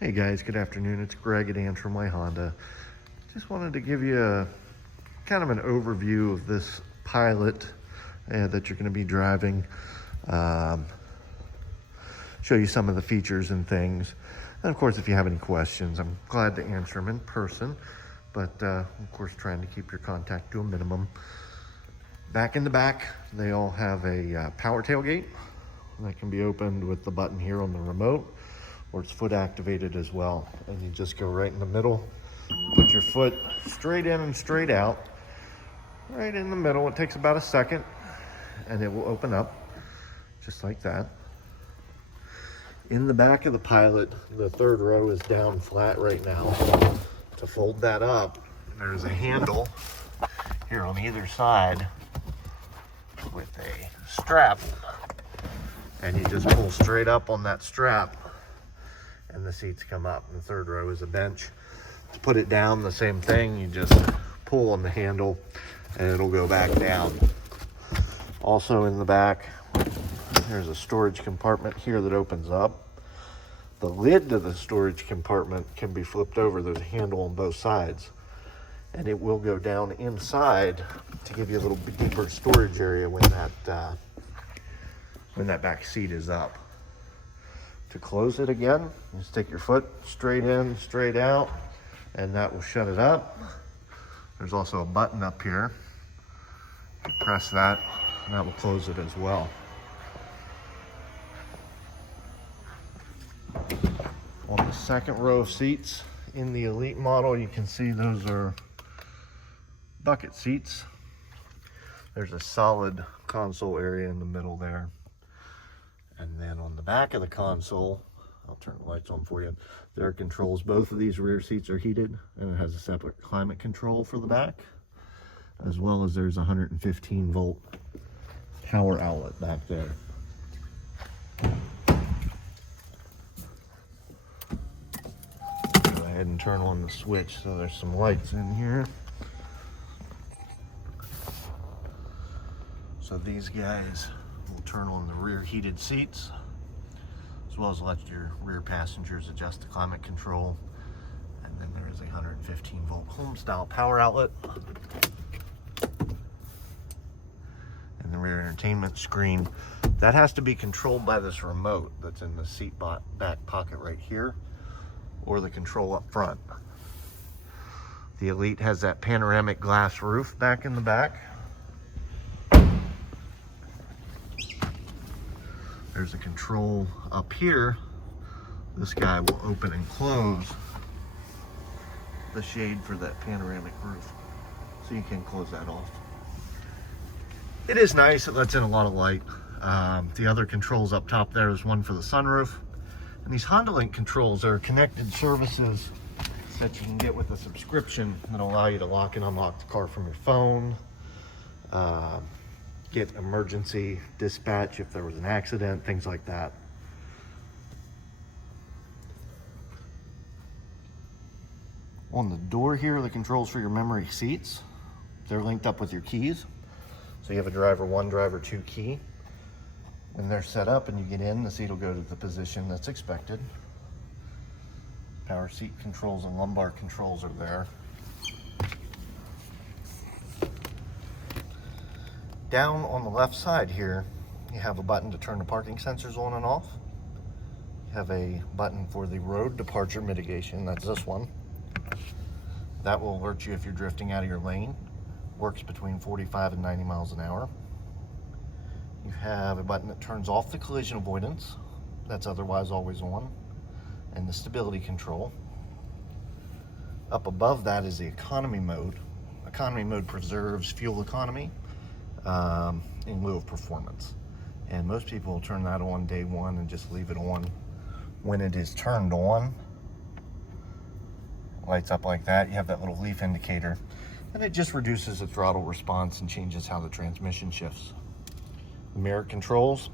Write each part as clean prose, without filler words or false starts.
Hey guys, good afternoon. It's Greg at Antrim Way Honda. Just wanted to give you kind of an overview of this Pilot that you're going to be driving. Um, Show you some of the features and things. And of course, if you have any questions, I'm glad to answer them in person. But of course, trying to keep your contact to a minimum. Back in the back, they all have a power tailgate that can be opened with the button here on the remote, or it's foot activated as well. And you just go right in the middle, put your foot straight in and straight out, right in the middle. It takes about a second and it will open up just like that. In the back of the Pilot, the third row is down flat right now. To fold that up, there's a handle here on either side with a strap, and you just pull straight up on that strap and the seats come up. The third row is a bench. To put it down, the same thing. You just pull on the handle and it'll go back down. Also in the back, there's a storage compartment here that opens up. The lid to the storage compartment can be flipped over. There's a handle on both sides, and it will go down inside to give you a little deeper storage area when that back seat is up. To close it again, just take your foot straight in, straight out, and that will shut it up. There's also a button up here. You press that, and that will close it as well. On the second row of seats in the Elite model, you can see those are bucket seats. There's a solid console area in the middle there. And then on the back of the console, I'll turn the lights on for you. There are controls. Both of these rear seats are heated, and it has a separate climate control for the back, as well as there's a 115 volt power outlet back there. Go ahead and turn on the switch so there's some lights in here. So these guys will turn on the rear heated seats, as well as let your rear passengers adjust the climate control. And then there is a 115 volt home style power outlet. And the rear entertainment screen. That has to be controlled by this remote that's in the seat back pocket right here, or the control up front. The Elite has that panoramic glass roof back in the back. There's a control up here. This guy will open and close the shade for that panoramic roof, so you can close that off. It is nice. It lets in a lot of light. The other controls up top there is one for the sunroof. And these Honda Link controls are connected services that you can get with a subscription that allow you to lock and unlock the car from your phone, get emergency dispatch if there was an accident, things like that. On the door here, the controls for your memory seats. They're linked up with your keys. So you have a driver 1, driver 2 key. When they're set up and you get in, the seat will go to the position that's expected. Power seat controls and lumbar controls are there. Down on the left side here, you have a button to turn the parking sensors on and off. You have a button for the road departure mitigation, that's this one. That will alert you if you're drifting out of your lane. Works between 45 and 90 miles an hour. You have a button that turns off the collision avoidance, that's otherwise always on, and the stability control. Up above that is the economy mode. Economy mode preserves fuel economy in lieu of performance. And most people will turn that on day one and just leave it on. When it is turned on, lights up like that. You have that little leaf indicator, and it just reduces the throttle response and changes how the transmission shifts. The mirror controls,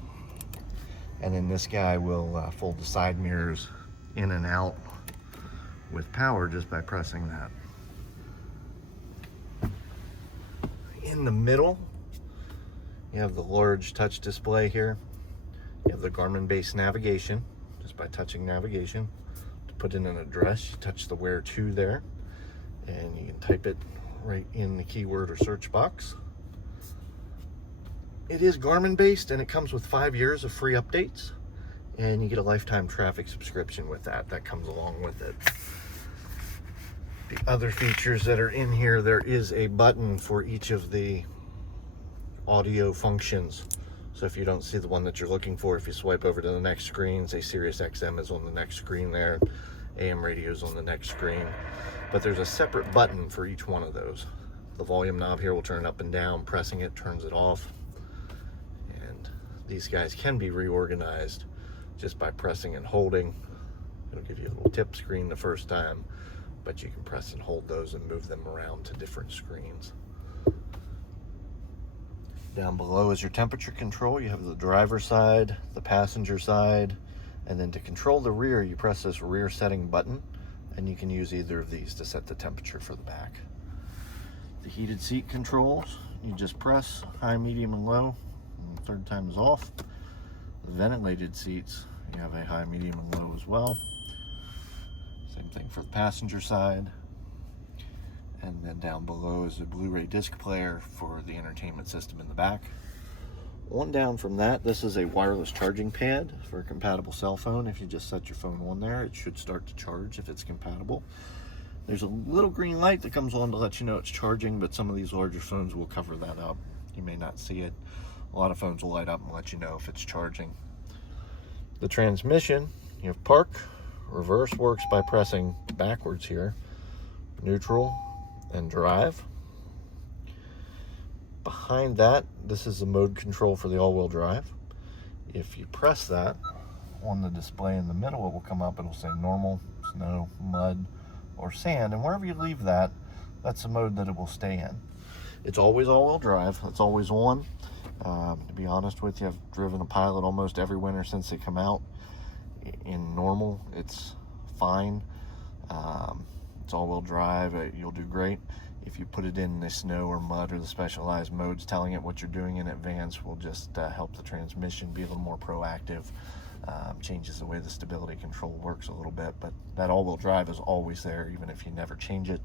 and then this guy will fold the side mirrors in and out with power just by pressing that. In the middle, you have the large touch display here. You have the Garmin-based navigation, just by touching navigation. To put in an address, you touch the Where To there, and you can type it right in the keyword or search box. It is Garmin based, and it comes with 5 years of free updates, and you get a lifetime traffic subscription with that. That comes along with it. The other features that are in here, there is a button for each of the audio functions. So if you don't see the one that you're looking for, if you swipe over to the next screen, say Sirius XM is on the next screen there, AM radio is on the next screen, but there's a separate button for each one of those. The volume knob here will turn it up and down. Pressing it turns it off. And these guys can be reorganized just by pressing and holding. It'll give you a little tip screen the first time, but you can press and hold those and move them around to different screens. Down below is your temperature control. You have the driver side, the passenger side, and then to control the rear, you press this rear setting button, and you can use either of these to set the temperature for the back. The heated seat controls, you just press high, medium, and low, and the third time is off. The ventilated seats, you have a high, medium, and low as well. Same thing for the passenger side. And then down below is a Blu-ray disc player for the entertainment system in the back. On down from that, this is a wireless charging pad for a compatible cell phone. If you just set your phone on there, it should start to charge if it's compatible. There's a little green light that comes on to let you know it's charging, but some of these larger phones will cover that up. You may not see it. A lot of phones will light up and let you know if it's charging. The transmission, you have park. Reverse works by pressing backwards here. Neutral and drive. Behind that, this is the mode control for the all-wheel drive. If you press that on the display in the middle, it will come up. It'll say normal, snow, mud, or sand, and wherever you leave that, that's the mode that it will stay in. It's always all-wheel drive. It's always on. To be honest with you, I've driven a Pilot almost every winter since they come out. In normal, it's fine. It's all-wheel drive. You'll do great. If you put it in the snow or mud or the specialized modes, telling it what you're doing in advance will just help the transmission be a little more proactive. Changes the way the stability control works a little bit, but that all-wheel drive is always there, even if you never change it.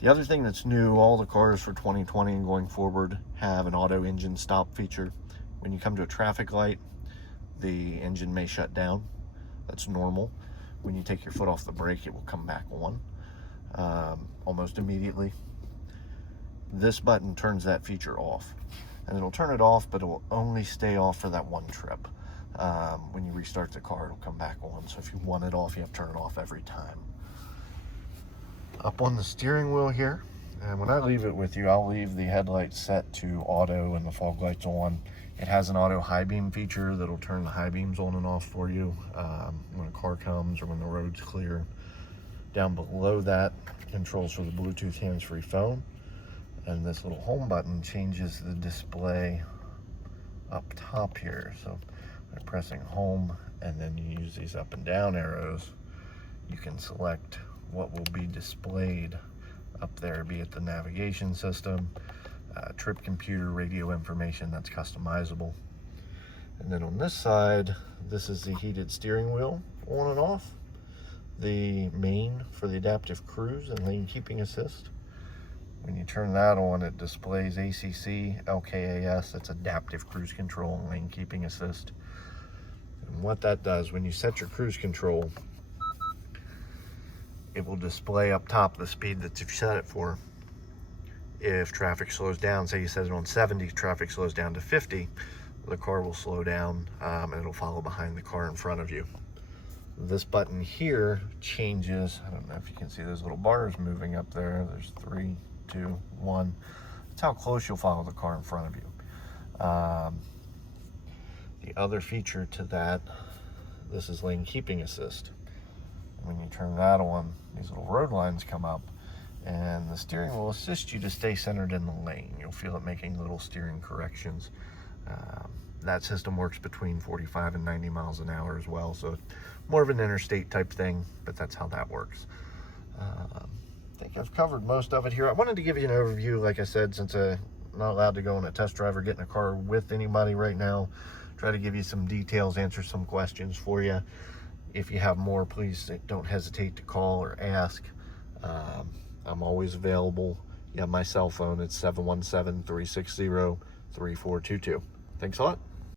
The other thing that's new, all the cars for 2020 and going forward have an auto engine stop feature. When you come to a traffic light, the engine may shut down. That's normal. When you take your foot off the brake, it will come back on almost immediately. This button turns that feature off, and it'll turn it off, but it will only stay off for that one trip. When you restart the car, it'll come back on. So if you want it off, you have to turn it off every time. Up on the steering wheel here, and when I leave it with you, I'll leave the headlights set to auto and the fog lights on. It has an auto high beam feature that'll turn the high beams on and off for you when a car comes or when the road's clear. Down below that, controls for the Bluetooth hands-free phone. And this little home button changes the display up top here. So by pressing home and then you use these up and down arrows, you can select what will be displayed up there, be it the navigation system, trip computer, radio information that's customizable. And then on this side, this is the heated steering wheel on and off, the main for the adaptive cruise and lane keeping assist. When you turn that on, it displays ACC, LKAS, that's adaptive cruise control and lane keeping assist. And what that does, when you set your cruise control, it will display up top the speed that you've set it for. If traffic slows down, say you set it on 70, traffic slows down to 50, the car will slow down and it'll follow behind the car in front of you. This button here changes, I don't know if you can see those little bars moving up there. There's 3, 2, 1. That's how close you'll follow the car in front of you. The other feature to that, this is lane keeping assist. When you turn that on, these little road lines come up, and the steering will assist you to stay centered in the lane. You'll feel it making little steering corrections. That system works between 45 and 90 miles an hour as well, so more of an interstate type thing, but that's how that works. I think I've covered most of it here. I wanted to give you an overview, like I said, since I'm not allowed to go on a test drive or get in a car with anybody right now. Try to give you some details, answer some questions for you. if you have more, please don't hesitate to call or ask. I'm always available. You have my cell phone. It's 717-360-3422. Thanks a lot.